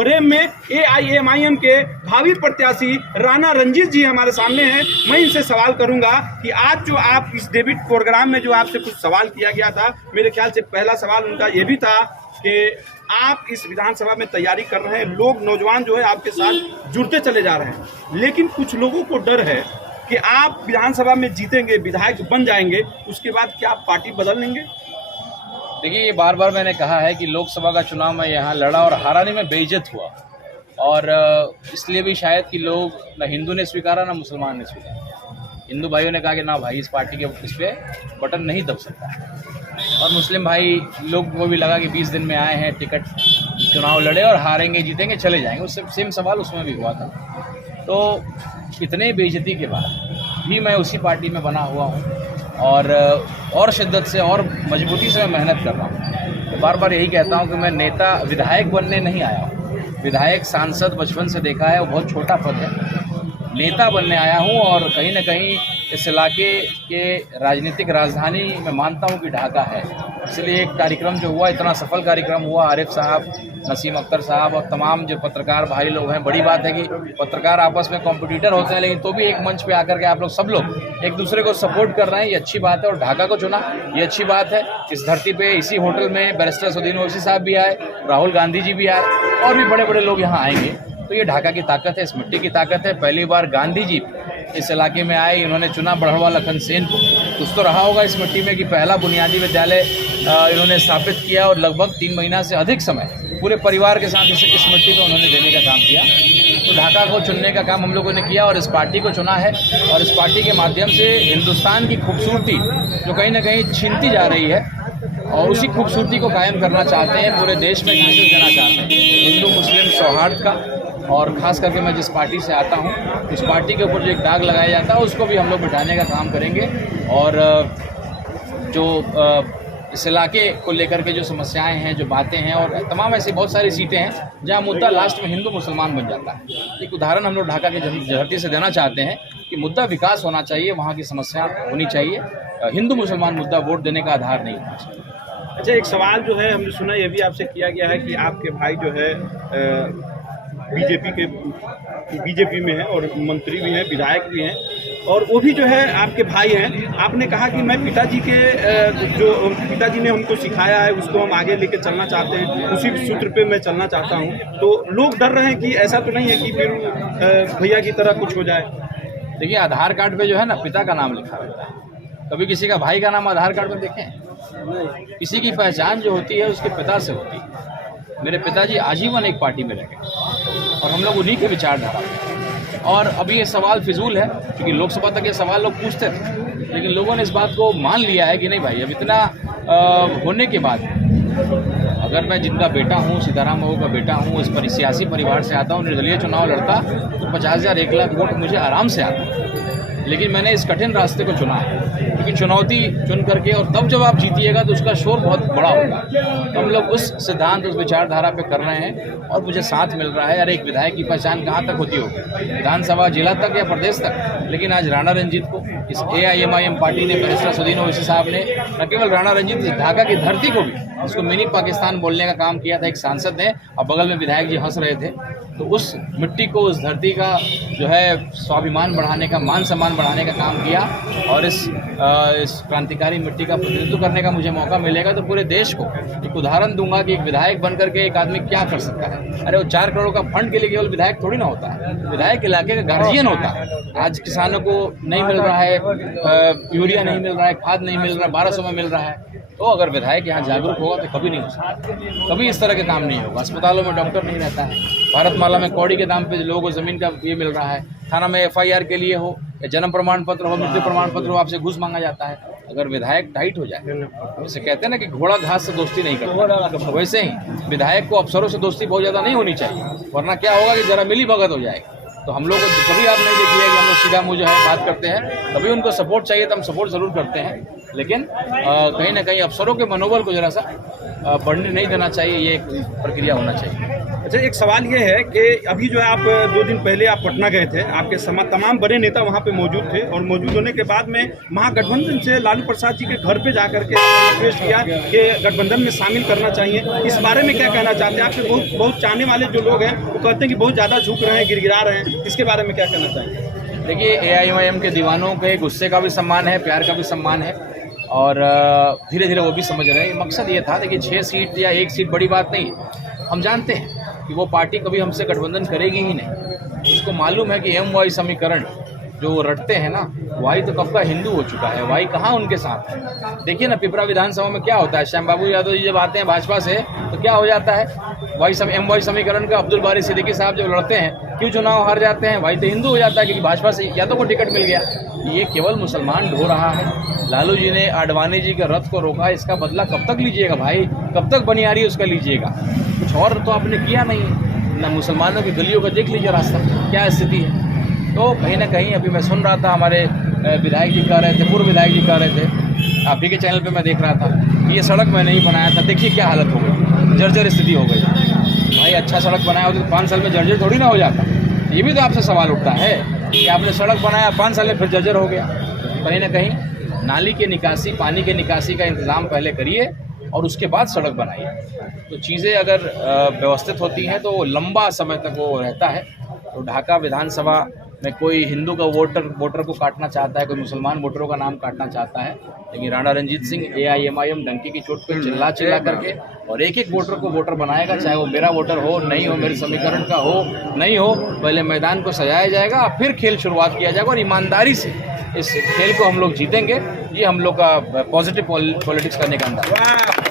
Frame में AIMIM के भावी प्रत्याशी राणा रंजीत जी हमारे सामने हैं। मैं इनसे सवाल करूंगा कि आज जो आप इस डेबिट प्रोग्राम में जो आपसे कुछ सवाल किया गया था, मेरे ख्याल से पहला सवाल उनका ये भी था कि आप इस विधानसभा में तैयारी कर रहे हैं, लोग नौजवान जो है आपके साथ जुड़ते चले जा रहे हैं, लेकिन कुछ लोगों को डर है कि आप विधानसभा में जीतेंगे, विधायक बन जाएंगे, उसके बाद क्या आप पार्टी बदल लेंगे? देखिए, ये बार बार मैंने कहा है कि लोकसभा का चुनाव मैं यहाँ लड़ा और हाराने में बेइज्जत हुआ, और इसलिए भी शायद कि लोग न हिंदू ने स्वीकारा ना मुसलमान ने स्वीकारा। हिंदू भाइयों ने कहा कि ना भाई, इस पार्टी के इस पर बटन नहीं दब सकता है, और मुस्लिम भाई लोग को भी लगा कि 20 दिन में आए हैं, टिकट चुनाव लड़े और हारेंगे जीतेंगे चले जाएंगे। उससे सेम सवाल उसमें भी हुआ था। तो इतने बेइज्जती के बाद भी मैं उसी पार्टी में बना हुआ हूँ, और शिद्दत से और मजबूती से मैं मेहनत कर रहा हूँ। तो बार बार यही कहता हूँ कि मैं नेता विधायक बनने नहीं आया हूँ। विधायक सांसद बचपन से देखा है, वो बहुत छोटा पद है। नेता बनने आया हूँ, और कहीं ना कहीं इस इलाके के राजनीतिक राजधानी मैं मानता हूँ कि ढाका है। इसलिए एक कार्यक्रम जो हुआ, इतना सफल कार्यक्रम हुआ, आरिफ साहब, नसीम अख्तर साहब और तमाम जो पत्रकार भाई लोग हैं। बड़ी बात है कि पत्रकार आपस में कॉम्पिटिटर होते हैं, लेकिन तो भी एक मंच पे आकर के आप लोग सब लोग एक दूसरे को सपोर्ट कर रहे हैं, ये अच्छी बात है। और ढाका को चुना, ये अच्छी बात है। इस धरती पे, इसी होटल में बैरिस्टर सउद्दीन ओवैसी साहब भी आए, राहुल गांधी जी भी आए, और भी बड़े बड़े लोग यहाँ आएंगे। तो ये ढाका की ताकत है, इस मिट्टी की ताकत है। पहली बार गांधी जी इस इलाके में आए, इन्होंने चुना बड़हवा लखन सेन को। कुछ तो रहा होगा इस मिट्टी में कि पहला बुनियादी विद्यालय इन्होंने स्थापित किया, और लगभग 3 महीना से अधिक समय पूरे परिवार के साथ इस मिट्टी में उन्होंने देने का काम किया। तो ढाका को चुनने का काम हम लोगों ने किया, और इस पार्टी को चुना है। और इस पार्टी के माध्यम से हिंदुस्तान की खूबसूरती जो कहीं ना कहीं छीनती जा रही है, और उसी खूबसूरती को कायम करना चाहते हैं, पूरे देश में मैसेज देना चाहते हैं हिंदू मुस्लिम सौहार्द का। और ख़ास करके मैं जिस पार्टी से आता हूँ, उस पार्टी के ऊपर जो एक दाग लगाया जाता है, उसको भी हम लोग मिटाने का काम करेंगे। और जो इस इलाके को लेकर के जो समस्याएं हैं, जो बातें हैं, और तमाम ऐसी बहुत सारी सीटें हैं जहां मुद्दा लास्ट में हिंदू मुसलमान बन जाता है। एक उदाहरण हम लोग ढाका के धरती से देना चाहते हैं कि मुद्दा विकास होना चाहिए, वहाँ की समस्या होनी चाहिए। हिंदू मुसलमान मुद्दा वोट देने का आधार नहीं होना चाहिए। अच्छा, एक सवाल जो है हमने सुना, ये भी आपसे किया गया है कि आपके भाई जो है बीजेपी में है, और मंत्री भी हैं, विधायक भी हैं, और वो भी जो है आपके भाई हैं। आपने कहा कि मैं पिताजी ने हमको सिखाया है, उसको हम आगे लेके चलना चाहते हैं, उसी सूत्र पे मैं चलना चाहता हूँ। तो लोग डर रहे हैं कि ऐसा तो नहीं है कि फिर भैया की तरह कुछ हो जाए? देखिए, आधार कार्ड पे जो है ना, पिता का नाम लिखा रहता है। कभी किसी का भाई का नाम आधार कार्ड में देखें? किसी की पहचान जो होती है उसके पिता से होती है। मेरे पिताजी आजीवन एक पार्टी में रहे, और हम लोग उन्हीं के विचारधारा। और अभी ये सवाल फिजूल है, क्योंकि लोकसभा तक ये सवाल लोग पूछते थे, लेकिन लोगों ने इस बात को मान लिया है कि नहीं भाई, अब इतना होने के बाद अगर मैं जिनका बेटा हूँ, सीताराम बाबू का बेटा हूँ, इस पर सियासी परिवार से आता हूँ, निर्दलीय चुनाव लड़ता तो 50,000 1 लाख वोट मुझे आराम से आता। लेकिन मैंने इस कठिन रास्ते को चुना है, क्योंकि चुनौती चुन करके, और तब जब आप जीतिएगा तो उसका शोर बहुत बड़ा होगा। तो हम लोग उस सिद्धांत, उस विचारधारा पे कर रहे हैं, और मुझे साथ मिल रहा है। यार, एक विधायक की पहचान कहाँ तक होती होगी? विधानसभा, जिला तक या प्रदेश तक? लेकिन आज राणा रंजीत को इस AIMIM पार्टी ने, बैरिस्टर सउद्दीन ओवैसी साहब ने, न केवल राणा रंजीत, ढाका की धरती को भी इसको मिनी पाकिस्तान बोलने का काम किया था एक सांसद ने, और बगल में विधायक जी हंस रहे थे। तो उस मिट्टी को, उस धरती का जो है स्वाभिमान बढ़ाने का, मान सम्मान बढ़ाने का काम किया, और इस क्रांतिकारी मिट्टी का प्रतिनिधित्व करने का मुझे मौका मिलेगा तो पूरे देश को एक उदाहरण दूंगा कि एक विधायक बन करके एक आदमी क्या कर सकता है। अरे, वो 4 करोड़ का फंड के लिए केवल विधायक थोड़ी ना होता है, विधायक इलाके का गार्जियन होता है। आज किसानों को नहीं मिल रहा है, यूरिया नहीं मिल रहा है, खाद नहीं मिल रहा है, 1200 में मिल रहा है। तो अगर विधायक यहाँ जागरूक होगा तो कभी नहीं हो सकता, कभी इस तरह के काम नहीं होगा। अस्पतालों में डॉक्टर नहीं रहता है, भारतमाला में कौड़ी के दाम पे लोगों को ज़मीन का ये मिल रहा है, थाना में FIR के लिए हो, या जन्म प्रमाण पत्र हो, मृत्यु प्रमाण पत्र हो, आपसे घूस मांगा जाता है। अगर विधायक टाइट हो जाए, जैसे कहते हैं ना कि घोड़ा घास से दोस्ती नहीं करता, वैसे ही विधायक को अफसरों से दोस्ती बहुत ज़्यादा नहीं होनी चाहिए, वरना क्या होगा कि ज़रा मिली भगत हो जाएगी। तो हम लोग को कभी आप नहीं देखिए कि हम लोग सीधा मुँह जो है बात करते हैं, कभी उनको सपोर्ट चाहिए तो हम सपोर्ट ज़रूर करते हैं, लेकिन कहीं ना कहीं अफसरों के मनोबल को जरा सा बढ़ने नहीं देना चाहिए, ये एक प्रक्रिया होना चाहिए। अच्छा, एक सवाल ये है कि अभी जो है आप 2 दिन पहले आप पटना गए थे, आपके तमाम बड़े नेता वहाँ पे मौजूद थे और मौजूद होने के बाद में महागठबंधन से लालू प्रसाद जी के घर पे जाकर के रिक्वेस्ट किया कि गठबंधन में शामिल करना चाहिए। इस बारे में क्या कहना चाहते हैं? आपके बहुत चाहने वाले जो लोग हैं वो कहते हैं कि बहुत ज़्यादा झुक रहे हैं, गिड़गिड़ा रहे हैं, इसके बारे में क्या कहना चाहेंगे? देखिए, AIMIM के दीवानों के गुस्से का भी सम्मान है, प्यार का भी सम्मान है और धीरे धीरे वो भी समझ रहे हैं। मकसद ये था, देखिए 6 सीट या 1 सीट बड़ी बात नहीं है। हम जानते हैं कि वो पार्टी कभी हमसे गठबंधन करेगी ही नहीं। उसको मालूम है कि MY समीकरण जो रटते हैं ना, वाई तो कब का हिंदू हो चुका है, वाई कहाँ उनके साथ है। देखिए ना, पिपरा विधानसभा में क्या होता है, श्याम बाबू यादव जी जब आते हैं भाजपा से तो क्या हो जाता है, MY समीकरण का अब्दुल बारी सिद्दीकी साहब जब लड़ते हैं, क्यों चुनाव हार जाते हैं, वाई तो हिंदू हो जाता है क्योंकि भाजपा से यादव को टिकट मिल गया। ये केवल मुसलमान ढो रहा है। लालू जी ने आडवाणी जी के रथ को रोका, इसका बदला कब तक लीजिएगा भाई, कब तक बनियारी उसका लीजिएगा? कुछ और तो आपने किया नहीं है ना। मुसलमानों की गलियों का देख लीजिए रास्ता, क्या स्थिति है। तो कहीं ना कहीं अभी मैं सुन रहा था, हमारे विधायक जी कह रहे थे, पूर्व विधायक जी कह रहे थे, आप ही के चैनल पे मैं देख रहा था कि ये सड़क मैंने ही बनाया था, देखिए क्या हालत हो गई, जर्जर स्थिति हो गई। भाई अच्छा सड़क बनाया होता तो 5 साल में जर्जर थोड़ी ना हो जाता। ये भी तो आपसे सवाल उठता है कि आपने सड़क बनाया 5 साल में फिर जर्जर हो गया। कहीं ना कहीं नाली के निकासी, पानी के निकासी का इंतज़ाम पहले करिए और उसके बाद सड़क बनाइए। तो चीज़ें अगर व्यवस्थित होती हैं तो लंबा समय तक वो रहता है। तो ढाका विधानसभा में कोई हिंदू का वोटर को काटना चाहता है, कोई मुसलमान वोटरों का नाम काटना चाहता है, लेकिन राणा रंजीत सिंह AIMIM डंकी की चोट पर चिल्ला करके और एक वोटर को वोटर बनाएगा, चाहे वो मेरा वोटर हो नहीं हो, मेरे समीकरण का हो नहीं हो। पहले मैदान को सजाया जाएगा, फिर खेल शुरुआत किया जाएगा और ईमानदारी से इस खेल को हम लोग जीतेंगे। ये हम लोग का पॉजिटिव पॉलिटिक्स करने का अंदाज़ है।